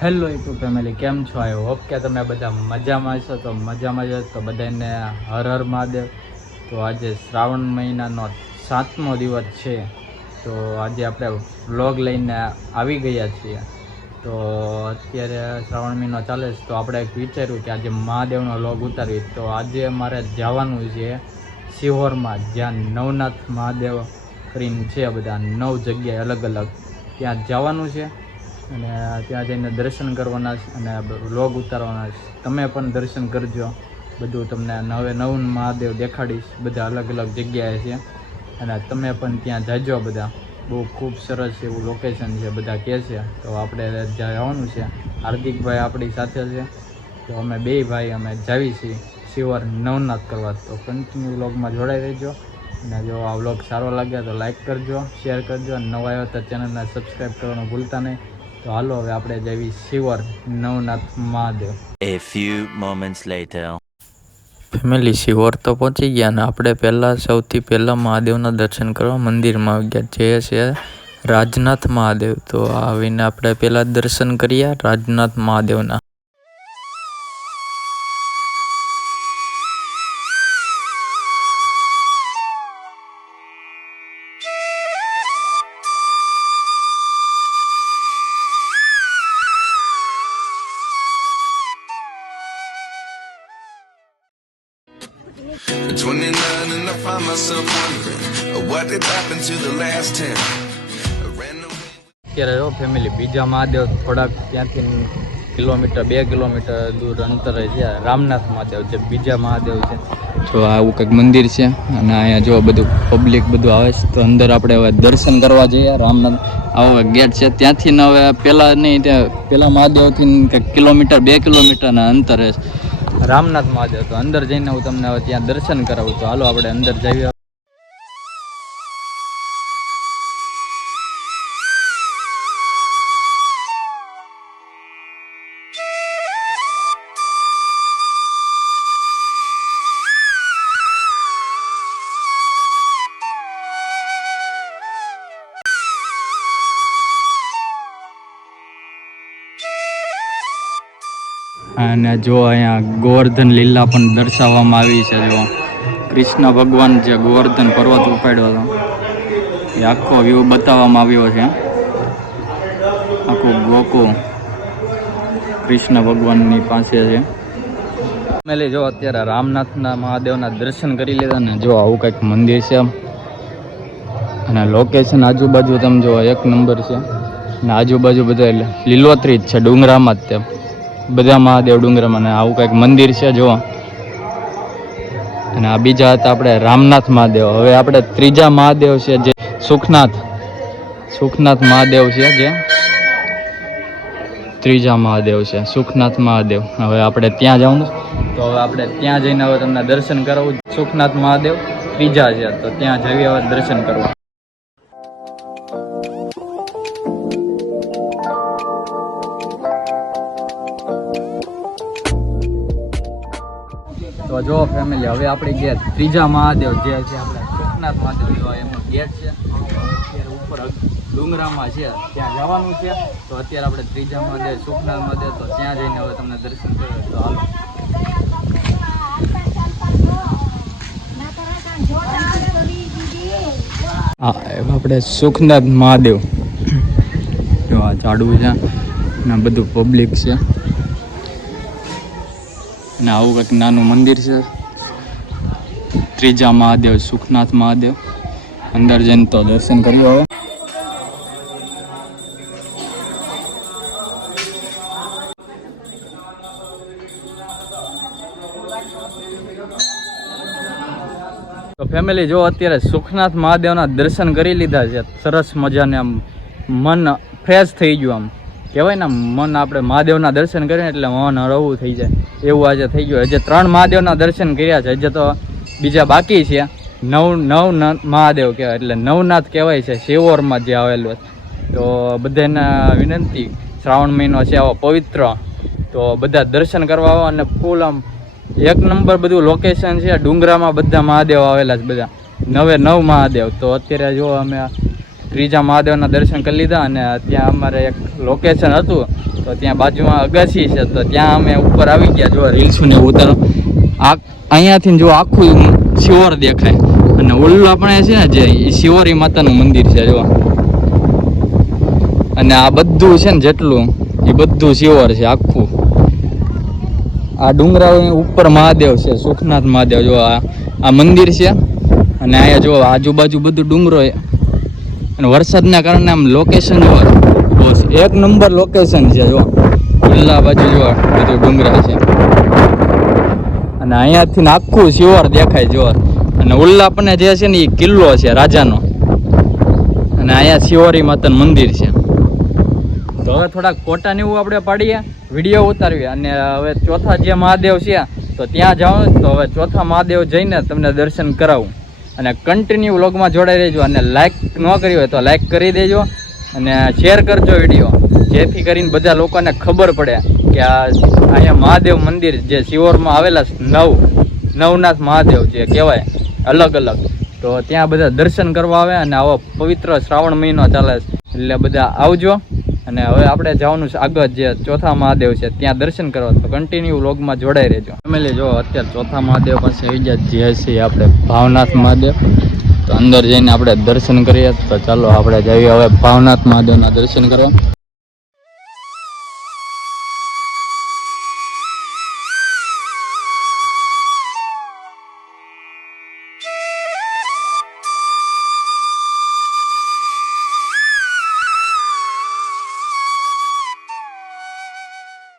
Hello YouTube family, કેમ છો? I hope કે તમે બધા મજામાં છો. તો મજામાં જ તો બધાને હર હર મહાદેવ. તો આજે શ્રાવણ મહિનાનો 7મો દિવસ છે. તો આજે આપણે વ્લોગ લઈને આવી ગયા છીએ. તો અત્યારે શ્રાવણ મહિનો ચાલે છે, તો આપણે એક વિચાર્યું કે આજે મહાદેવનો વ્લોગ ઉતારવી. તો આજે મારે જવાનું છે શિહોરમાં, જ્યાં નવનાથ મહાદેવ કરીને છે. બધા 9 જગ્યાએ અલગ અલગ ત્યાં જવાનું છે અને ત્યાં જઈને દર્શન કરવાના છે અને વ્લોગ ઉતારવાના છે. તમે પણ દર્શન કરજો. બધું તમને નવે નવું મહાદેવ દેખાડીશ. બધા અલગ અલગ જગ્યાએ છે અને તમે પણ ત્યાં જાજો. બધા બહુ ખૂબ સરસ એવું લોકેશન છે, બધા કહે છે. તો આપણે જવાનું છે. હાર્દિકભાઈ આપણી સાથે છે, તો અમે બે ભાઈ અમે જાવી છીએ શિવર નવનાથ કરવા. તો કન્ટિન્યુ વ્લોગમાં જોડાઈ રહેજો અને જો આ વ્લોગ સારો લાગે તો લાઈક કરજો, શેર કરજો અને નવા આવ્યો તો ચેનલને સબસ્ક્રાઈબ કરવાનું ભૂલતા નહીં. તો હાલો હવે આપણે જઈએ શિવર Navnath Mahadev. A few moments later. Family Sihor તો પહોંચી ગયા ને આપણે સૌથી પહેલાં મહાદેવના દર્શન કરવા મંદિરમાં આવી ગયા, જે છે રાજનાથ મહાદેવ. તો આવીને આપણે પહેલાં દર્શન કર્યા રાજનાથ મહાદેવના. At 29 and I find myself wondering what did happen to the last 10. I ran away. અત્યારે જો ફેમિલી બીજા મહાદેવ થોડાક ત્યાંથી કિલોમીટર 2 કિલોમીટર દૂર અંતરે છે રામનાથ મહાદેવ, જે બીજા મહાદેવ છે. તો આવું કંઈક મંદિર છે અને અહીંયા જો બધું પબ્લિક બધું આવે છે. તો અંદર આપણે હવે દર્શન કરવા જઈએ. રામનાથ આવો ગેટ છે, ત્યાંથી ને હવે પહેલાં નહીં, ત્યાં પહેલાં મહાદેવથી કંઈક કિલોમીટર 2 કિલોમીટરના અંતરે રામનાથ મહાદેવ. તો અંદર જઈને હું તમને હવે ત્યાં દર્શન કરાવું. તો હાલો આપણે અંદર જઈએ. અને જો અહીંયા ગોવર્ધન લીલા પણ દર્શાવવામાં આવી છે. જો કૃષ્ણ ભગવાન જે ગોવર્ધન પર્વત ઉપાડ્યો હતો એ આખો વ્યૂ બતાવવામાં આવ્યો છે. આખું ગોકુળ કૃષ્ણ ભગવાનની પાસે છે. ફેમિલી જો અત્યારે રામનાથના મહાદેવના દર્શન કરી લીધા ને જો આવું કંઈક મંદિર છે અને લોકેશન આજુબાજુ તમે જો એક નંબર છે અને આજુબાજુ બધા લીલોતરી જ છે, ડુંગરામાં જ તે બધા મહાદેવ ડુંગરામાં. ને આવું કંઈક મંદિર છે જો. અને આ બીજા હતા આપણે રામનાથ મહાદેવ. હવે આપણે ત્રીજા મહાદેવ છે જે સુખનાથ મહાદેવ છે, જે ત્રીજા મહાદેવ છે સુખનાથ મહાદેવ. હવે આપણે ત્યાં જવાનું. તો હવે આપણે ત્યાં જઈને હવે તમને દર્શન કરાવું. સુખનાથ મહાદેવ ત્રીજા છે, તો ત્યાં જઈએ હવે દર્શન કરવા. તો જો ફેમિલી હવે આપણી જે ત્રીજા મહાદેવ જે છે આપણે સુખનાથ મહાદેવ, જો એમનો ગેટ છે. અત્યારે ઉપર ડુંગરામાં છે, ત્યાં જવાનું છે. તો અત્યારે આપણે ત્રીજા મહાદેવ સુખનાથ મહાદેવ, તો ત્યાં જઈને હવે તમને દર્શન કરે. તો હાલો. હા, આપણે સુખનાથ મહાદેવ જો આ ઝાડવું છે ને બધું પબ્લિક છે અને આવું કંઈક નાનું મંદિર છે. ત્રીજા મહાદેવ સુખનાથ મહાદેવ. અંદર જઈને તો દર્શન કર્યો. હવે તો ફેમિલી જો અત્યારે સુખનાથ મહાદેવના દર્શન કરી લીધા છે. સરસ મજાને આમ મન ફ્રેશ થઈ ગયું. આમ કહેવાય ને, મન આપણે મહાદેવના દર્શન કરીએ એટલે મન હળવું થઈ જાય એવું આજે થઈ ગયું. હજે 3 મહાદેવના દર્શન કર્યા છે, હજે તો બીજા બાકી છે. નવ મહાદેવ કહેવાય એટલે નવનાથ કહેવાય છે, શિહોરમાં જે આવેલું. તો બધાને વિનંતી, શ્રાવણ મહિનો છે આવો પવિત્ર, તો બધા દર્શન કરવા આવો. અને ફૂલ આમ એક નંબર બધું લોકેશન છે. ડુંગરામાં બધા મહાદેવ આવેલા છે, બધા 9 મહાદેવ. તો અત્યારે જો અમે ત્રીજા મહાદેવના દર્શન કરી લીધા અને ત્યાં અમારે એક લોકેશન હતું તો ત્યાં બાજુમાં અગાસી છે તો ત્યાં અમે ઉપર આવી ગયા. જો રીલ્સને ઉતારો અહીંયાથી જો આખું શિવર દેખાય અને ઓલું આપણે છે ને જે એ શિવરી માતાનું મંદિર છે જો, અને આ બધું છે ને જેટલું એ બધું શિવર છે આખું. આ ડુંગરા ઉપર મહાદેવ છે, સુખનાથ મહાદેવ. જો આ મંદિર છે અને અહીંયા જો આજુબાજુ બધું ડુંગરો અને વરસાદના કારણે આમ લોકેશન જો એક નંબર લોકેશન છે. જો ઉલ્લા બાજુ જો બધું ડુંગરા છે અને અહીંયાથી આખું શિવર દેખાય જો. અને ઉલ્લા પણ જે છે ને એ કિલ્લો છે રાજાનો અને અહીંયા શિવરી માતાનું મંદિર છે. તો હવે થોડાક ફોટાને એવું આપણે પાડીએ, વિડીયો ઉતારીએ અને હવે ચોથા જે મહાદેવ છે તો ત્યાં જાઉં. તો હવે ચોથા મહાદેવ જઈને તમને દર્શન કરાવું અને કન્ટિન્યુ વ્લોગમાં જોડાઈ રહેજો. અને લાઈક ન કરી હોય તો લાઈક કરી દેજો અને શેર કરજો વિડીયો, જેથી કરીને બધા લોકોને ખબર પડે કે આ અહીંયા મહાદેવ મંદિર જે શિવરમાં આવેલા નવનાથ મહાદેવ જે કહેવાય અલગ અલગ, તો ત્યાં બધા દર્શન કરવા આવે. અને આવો પવિત્ર શ્રાવણ મહિનો ચાલે એટલે બધા આવજો. અને હવે આપણે જવાનું છે આગળ જે ચોથા મહાદેવ છે ત્યાં દર્શન કરવા, તો કન્ટિન્યુ વ્લોગમાં જોડાઈ રહેજો. ફેમિલી જો અત્યારે ચોથા મહાદેવ પાસે આવી ગયા જે છે આપણે ભાવનાથ મહાદેવ. તો અંદર જઈને આપણે દર્શન કરીએ. તો ચાલો આપણે જઈએ હવે ભાવનાથ મહાદેવના દર્શન કરવા.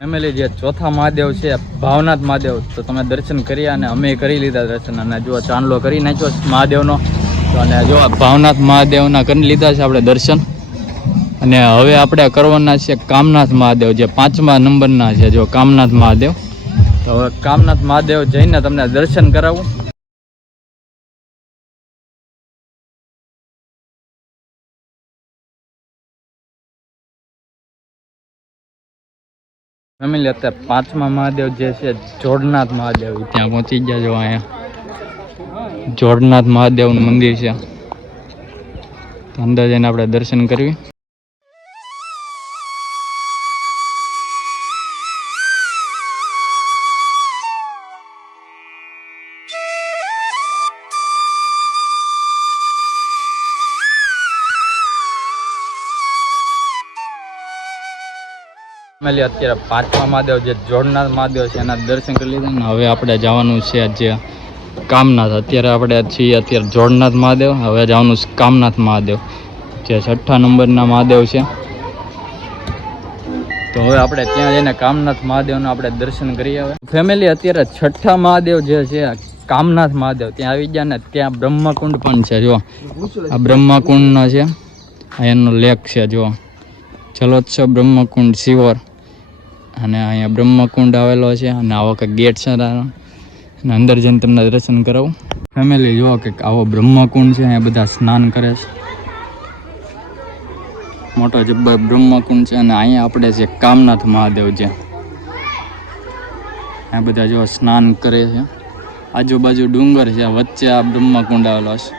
ફેમિલી જે ચોથા મહાદેવ છે ભાવનાથ મહાદેવ, તો તમે દર્શન કર્યા અને અમે કરી લીધા દર્શન. અને જો ચાંદલો કરી નાખ્યો મહાદેવનો. તો અને જો ભાવનાથ મહાદેવના કરી લીધા છે આપણે દર્શન. અને હવે આપણે કરવાના છે કામનાથ મહાદેવ જે 5મા નંબરના છે જો કામનાથ મહાદેવ. તો હવે કામનાથ મહાદેવ જઈને તમને દર્શન કરાવું. ફેમિલી અત્યારે 5મા મહાદેવ જે છે જોડનાથ મહાદેવ ત્યાં પહોંચી ગયા. જો અહીંયા જોડનાથ મહાદેવનું મંદિર છે, તો અંદર જઈને આપણે દર્શન કરવી. ફેમિલી અત્યારે 5મા મહાદેવ જે જોડનાથ મહાદેવ છે એના દર્શન કરી લીધા ને હવે આપણે જવાનું છે જે કામનાથ. અત્યારે આપણે છીએ જોડનાથ મહાદેવ, હવે જવાનું છે કામનાથ મહાદેવ જે 6ઠા નંબરના મહાદેવ છે. તો હવે આપણે ત્યાં જઈને કામનાથ મહાદેવના આપણે દર્શન કરીએ. હવે ફેમિલી અત્યારે 6ઠા મહાદેવ જે છે કામનાથ મહાદેવ ત્યાં આવી ગયા ને ત્યાં બ્રહ્મકુંડ પણ છે. જો આ બ્રહ્મકુંડનો છે, એનો લેક છે. જો જલોત્સવ બ્રહ્મકુંડ શિવર, અને અહીંયા બ્રહ્મકુંડ આવેલો છે અને આવો કંઈક ગેટ છે અને અંદર જઈને તમને દર્શન કરાવું. ફેમિલી જુઓ કે આવો બ્રહ્મકુંડ છે, અહીંયા બધા સ્નાન કરે છે. મોટો જબ્બર બ્રહ્મકુંડ છે અને અહીંયા આપણે છે કામનાથ મહાદેવ છે. આ બધા જો સ્નાન કરે છે, આજુબાજુ ડુંગર છે, વચ્ચે આ બ્રહ્મકુંડ આવેલો છે.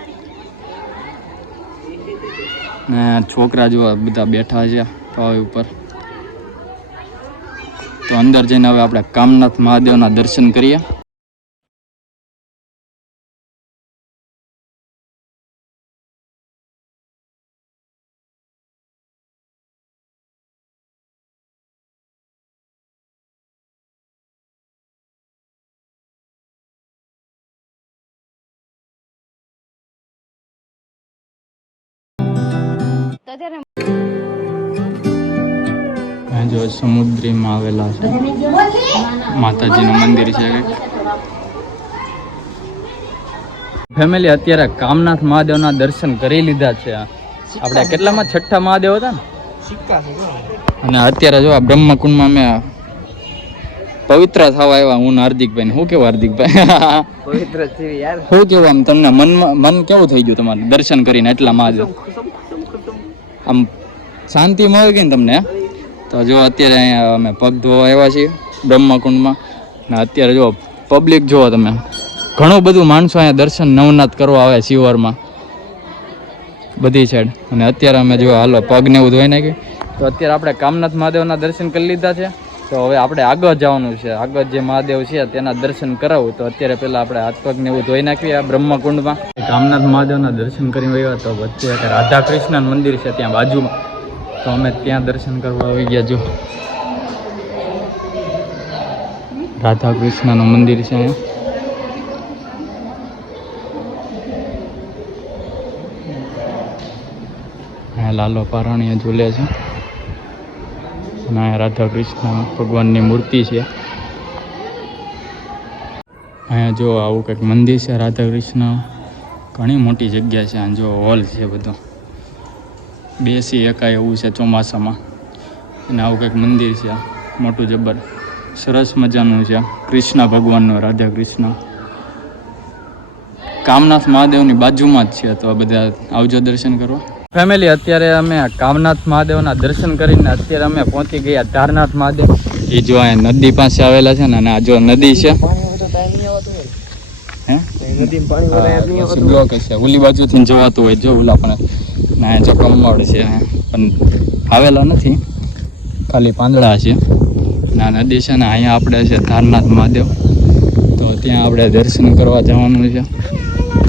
ને છોકરા જો બધા બેઠા છે પાવી ઉપર. તો અંદર જઈને હવે આપણે કામનાથ મહાદેવના દર્શન કરીએ. જો સમુદ્રીમાં આવેલા છે માતાજીનું મંદિર છે. ફેમિલી અત્યારે કામનાથ મહાદેવના દર્શન કરી લીધા છે આપણે. કેટલામાં 6ઠા મહાદેવ હતા ને. અને અત્યારે જો આ બ્રહ્મકુંડમાં મેં પવિત્ર થવા આવ્યા હું હાર્દિકભાઈ. શું કેવું હાર્દિકભાઈ? પવિત્ર થયું યાર. શું કેવું આમ તમને મન કેવું થઈ ગયું તમારે દર્શન કરીને એટલા મહાદેવ? આમ શાંતિ મળી ગઈ ને તમને? તો જો અત્યારે અહીંયા અમે પગ ધોવા આવ્યા છીએ બ્રહ્મકુંડમાં. ને અત્યારે જો પબ્લિક જુઓ તમે, ઘણું બધું માણસો અહીંયા દર્શન નવનાથ કરવા આવે શિવરમાં. બધી સાઈડ. અને અત્યારે અમે જો હાલો પગને એવું ધોઈ નાખ્યું. તો અત્યારે આપણે કામનાથ મહાદેવના દર્શન કરી લીધા છે. તો હવે આપણે આગળ જવાનું છે. આગળ જે મહાદેવ છે તેના દર્શન કરાવું. તો અત્યારે પહેલાં આપણે હાથ પગને એવું ધોઈ નાખીએ આ બ્રહ્મકુંડમાં. કામનાથ મહાદેવના દર્શન કરી આવ્યા. તો વચ્ચે રાધા કૃષ્ણ મંદિર છે ત્યાં બાજુમાં. તો અમે ત્યાં દર્શન કરવા આવી ગયા. જો રાધા કૃષ્ણનું મંદિર છે અહીંયા. લાલો પારણીએ ઝૂલે છે. અને અહીંયા રાધા કૃષ્ણ ભગવાનની મૂર્તિ છે. અહીંયા જો આવું કંઈક મંદિર છે રાધા કૃષ્ણ. ઘણી મોટી જગ્યા છે. આ જો હોલ છે બધો, બેસી એકાય એવું છે ચોમાસામાં. અને આવું કંઈક મંદિર છે મોટું જબર, સરસ મજાનું છે. કૃષ્ણ ભગવાનનું, રાધા કૃષ્ણ. કામનાથ મહાદેવની બાજુમાં જ છે. તો બધા આવજો દર્શન કરવા. ફેમિલી અત્યારે અમે કામનાથ મહાદેવના દર્શન કરીને અત્યારે અમે પહોંચી ગયા ધારનાથ મહાદેવ. એ જો અહીંયા નદી પાસે આવેલા છે ને. અને આ જો નદી છે, બ્લોક છે. ઓલી બાજુથી જવાતું હોય જો ઓલા પણ. ના જો કમળ છે પણ આવેલા નથી, ખાલી પાંદડા છે. ના નદી છે ને. અહીંયા આપણે છે ધારનાથ મહાદેવ. તો ત્યાં આપણે દર્શન કરવા જવાનું છે.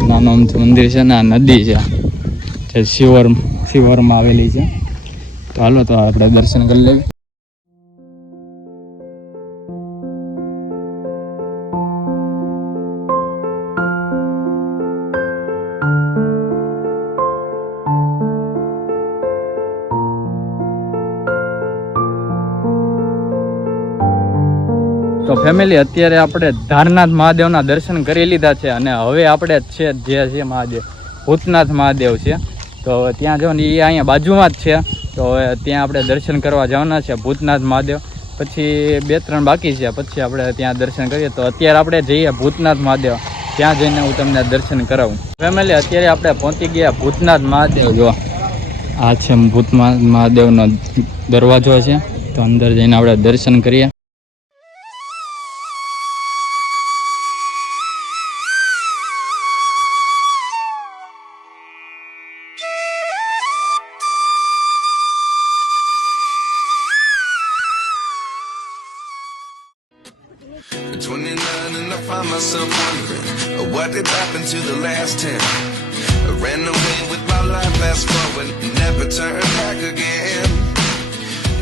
નાનું અમથું મંદિર છે ને. આ નદી છે જે શિવરમાં આવેલી છે. તો હાલો તો આપણે દર્શન કરી લેવી. તો ફેમિલી અત્યારે આપણે ધારનાથ મહાદેવના દર્શન કરી લીધા છે. અને હવે આપણે છે જે છે મહાદેવ ભૂતનાથ મહાદેવ છે. તો ત્યાં જો ને એ અહીંયા બાજુમાં જ છે. તો હવે ત્યાં આપણે દર્શન કરવા જવાના છે ભૂતનાથ મહાદેવ. પછી 2-3 બાકી છે, પછી આપણે ત્યાં દર્શન કરીએ. તો અત્યારે આપણે જઈએ ભૂતનાથ મહાદેવ. ત્યાં જઈને હું તમને દર્શન કરાવું. ફેમિલી અત્યારે આપણે પહોંચી ગયા ભૂતનાથ મહાદેવ. જો આ છે ભૂતનાથ મહાદેવનો દરવાજો છે. તો અંદર જઈને આપણે દર્શન કરીએ. At 29 and I find myself wondering what did happen to the last 10. I ran away with my life, fast forward, never turn back again.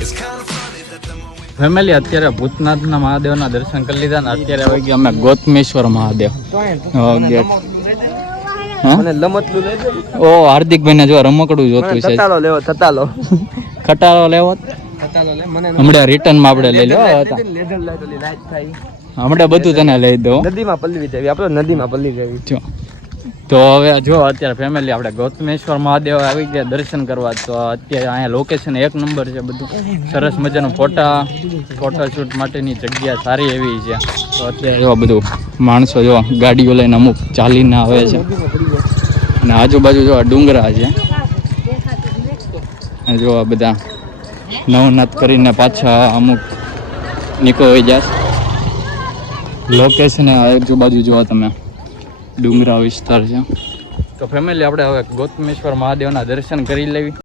It's kind of funny that the more we family અત્યારે ભૂતનાથના મહાદેવના દર્શન કરી લીધા ને અત્યારે આવી ગયા અમે ગૌતમેશ્વર મહાદેવ. ઓ હાર્દિકભાઈ ને જો રમકડું જોતું છે. ખટારો લેવો હમણાં રિટર્નમાં આપણે લઈ લેવા હતા. હમણાં બધું તને લઈ દઉં. નદીમાં પલ્લી જવી, આપણે નદીમાં પલ્લી જવી. તો હવે જો અત્યારે ફેમિલી આપણે ગૌતમેશ્વર મહાદેવ આવી ગયા દર્શન કરવા. તો અત્યારે અહીંયા લોકેશન 1 નંબર છે. બધું સરસ મજાનું ફોટોશૂટ માટેની જગ્યા સારી એવી છે. તો અત્યારે જો બધું માણસો જો ગાડીઓ લઈને અમુક ચાલીને આવે છે. અને આજુબાજુ જો ડુંગરા છે. જો આ બધા નવનાથ કરીને પાછા અમુક નીકળી જાય. લોકેશન આજુબાજુ જોવા તમે ડુંગરા વિસ્તાર છે. તો ફેમિલી આપણે હવે ગૌતમેશ્વર મહાદેવના દર્શન કરી લેવી.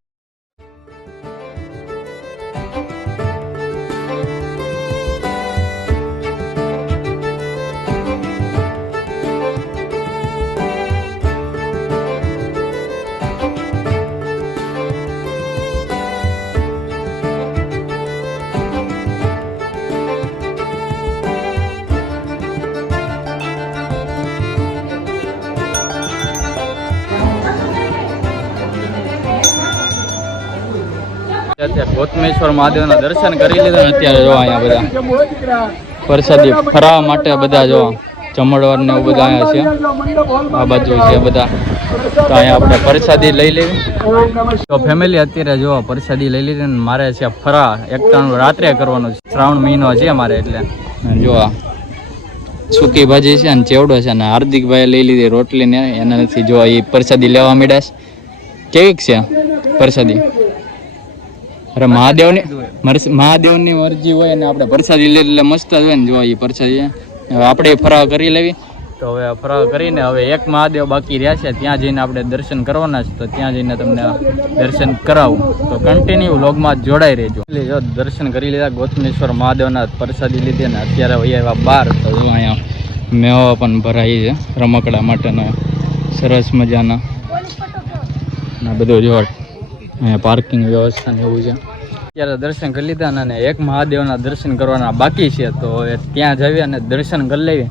અત્યારે ગૌતમેશ્વર મહાદેવના દર્શન કરી લીધા. અત્યારે જો અહીંયા બધા પ્રસાદી ફરાવા માટે બધા જો જમણવાર ને એવું બધા અહીંયા છે. આ બાજુ છે બધા. તો અહીંયા આપણે પ્રસાદી લઈ લેવી. તો ફેમિલી અત્યારે જો પ્રસાદી લઈ લીધી ને મારે છે ફરા એકટાણું રાત્રે કરવાનું છે. શ્રાવણ મહિનો છે મારે એટલે. જો આ સૂકી ભાજી છે અને ચેવડો છે. અને હાર્દિકભાઈ લઈ લીધી રોટલી ને એના નથી જો એ પ્રસાદી લેવા માંડ્યા. કેવીક છે પ્રસાદી? અરે મહાદેવની મરજી હોય ને આપણે પ્રસાદી લે એટલે મસ્ત જ હોય ને. જો એ પ્રસાદી હવે આપણે ફરાવ કરી લેવી. તો તો હવે ફરાળ કરીને હવે એક મહાદેવ બાકી રહ્યા છે, ત્યાં જઈને આપણે દર્શન કરવાના છે. તો ત્યાં જઈને તમને દર્શન કરાવું, તો કન્ટિન્યુ વ્લોગમાં જોડાઈ રહેજો. જો દર્શન કરી લીધા ગૌતમેશ્વર મહાદેવના, પ્રસાદી લીધી ને અત્યારે આવ્યા બહાર. તો અહીંયા મેવા પણ ભરાઈ છે રમકડા માટેના સરસ મજાના, અને બધું જો અહીંયા પાર્કિંગ વ્યવસ્થા ને એવું છે. અત્યારે દર્શન કરી લીધા અને એક મહાદેવના દર્શન કરવાના બાકી છે. તો હવે ત્યાં જઈએ અને દર્શન કરી લેવી,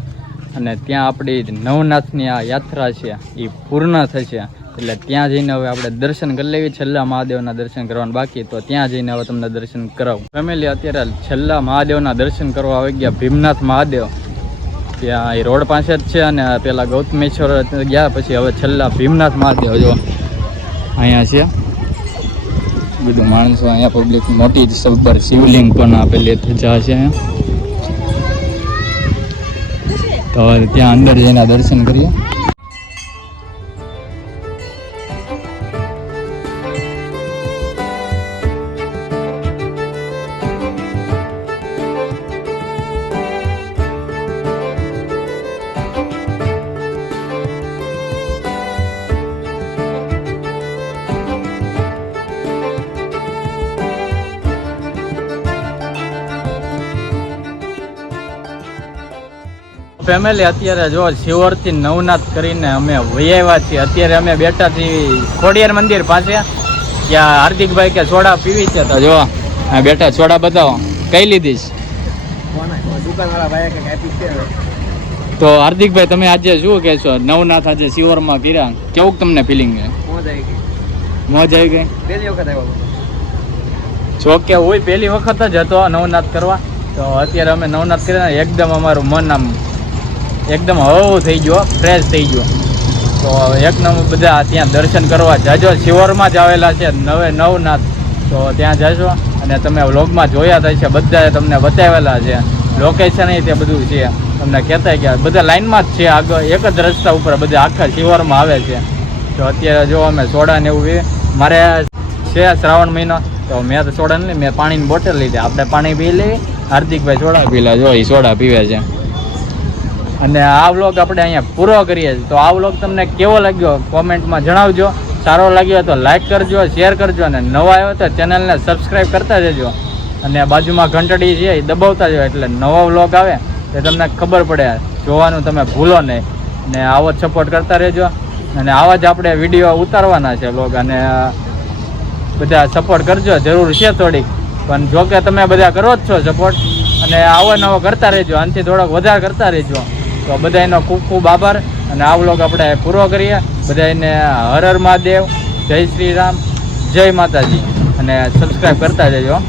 અને ત્યાં આપણી નવનાથની આ યાત્રા છે એ પૂર્ણ થશે. એટલે ત્યાં જઈને હવે આપણે દર્શન કરી લેવી. છેલ્લા મહાદેવના દર્શન કરવાના બાકી, તો ત્યાં જઈને હવે તમને દર્શન કરાવું. ફેમિલી અત્યારે છેલ્લા મહાદેવના દર્શન કરવા આવી ગયા ભીમનાથ મહાદેવ. ત્યાં એ રોડ પાસે જ છે, અને પેલા ગૌતમેશ્વર ગયા પછી હવે છેલ્લા ભીમનાથ મહાદેવ જો અહીંયા છે. બધું માણસો અહીંયા પબ્લિક મોટી સબર શિવલિંગ પણ આપેલી ધજા છે. તો હવે ત્યાં અંદર જઈને દર્શન કરીએ. ફેમિલી અત્યારે જો શિવરથી નવનાથ કરીને અમે વૈયા છીએ. અત્યારે અમે બેઠા છીએ ખોડિયાર મંદિર પાસે, ત્યાં હાર્દિકભાઈ કે સોડા પીવી છે. તો જો આ બેઠા સોડા બતાવો, કઈ લીધીશ? તો હાર્દિકભાઈ તમે આજે શું કહેશો? નવનાથ આજે શિવરમાં કર્યા, કેવું તમને ફિલિંગ છે? મોજ આવી ગઈ. પહેલી વખત આવ્યો. જો કે હોય પહેલી વખત જ હતો નવનાથ કરવા. તો અત્યારે અમે નવનાથ કર્યા, એકદમ અમારું મન આમ એકદમ હળવું થઈ ગયો, ફ્રેશ થઈ ગયો. તો એક નંબર બધા ત્યાં દર્શન કરવા જાજો. શિવરમાં જ આવેલા છે નવનાથ, તો ત્યાં જાજો. અને તમે વ્લોગમાં જોયા થશે, બધા તમને બતાવેલા છે લોકેશન તે બધું છે. તમને કહેતા કે બધા લાઈનમાં જ છે, આગળ એક જ રસ્તા ઉપર બધા આખા શિવરમાં આવે છે. તો અત્યારે જો અમે સોડા ને એવું મારે છે શ્રાવણ મહિનો, તો મેં તો સોડા નહીં, મેં પાણીની બોટલ લીધી. આપણે પાણી પી લઈએ, હાર્દિકભાઈ સોડા પીલા, જો એ સોડા પીવે છે. અને આ વ્લોગ આપણે અહીંયા પૂરો કરીએ છીએ. તો આ વ્લોગ તમને કેવો લાગ્યો કોમેન્ટમાં જણાવજો. સારો લાગ્યો તો લાઈક કરજો, શેર કરજો, અને નવા આવ્યો તો ચેનલને સબસ્ક્રાઈબ કરતા જજો. અને બાજુમાં ઘંટડી છે એ દબાવતા જો, એટલે નવો વ્લોગ આવે એ તમને ખબર પડે. જોવાનું તમે ભૂલો નહીં, અને આવો જ સપોર્ટ કરતા રહેજો. અને આવા જ આપણે વિડીયો ઉતારવાના છે વ્લોગ, અને બધા સપોર્ટ કરજો. જરૂર છે થોડીક, પણ જો કે તમે બધા કરો જ છો સપોર્ટ, અને આવો નવો કરતા રહેજો, આનાથી થોડોક વધારે કરતા રહેજો. તો બધાનો ખૂબ ખૂબ આભાર. અને આ વ્લોગ આપણે પૂરો કરીએ. બધાને હર હર મહાદેવ, જય શ્રી રામ, જય માતાજી, અને સબસ્ક્રાઈબ કરતા જજો.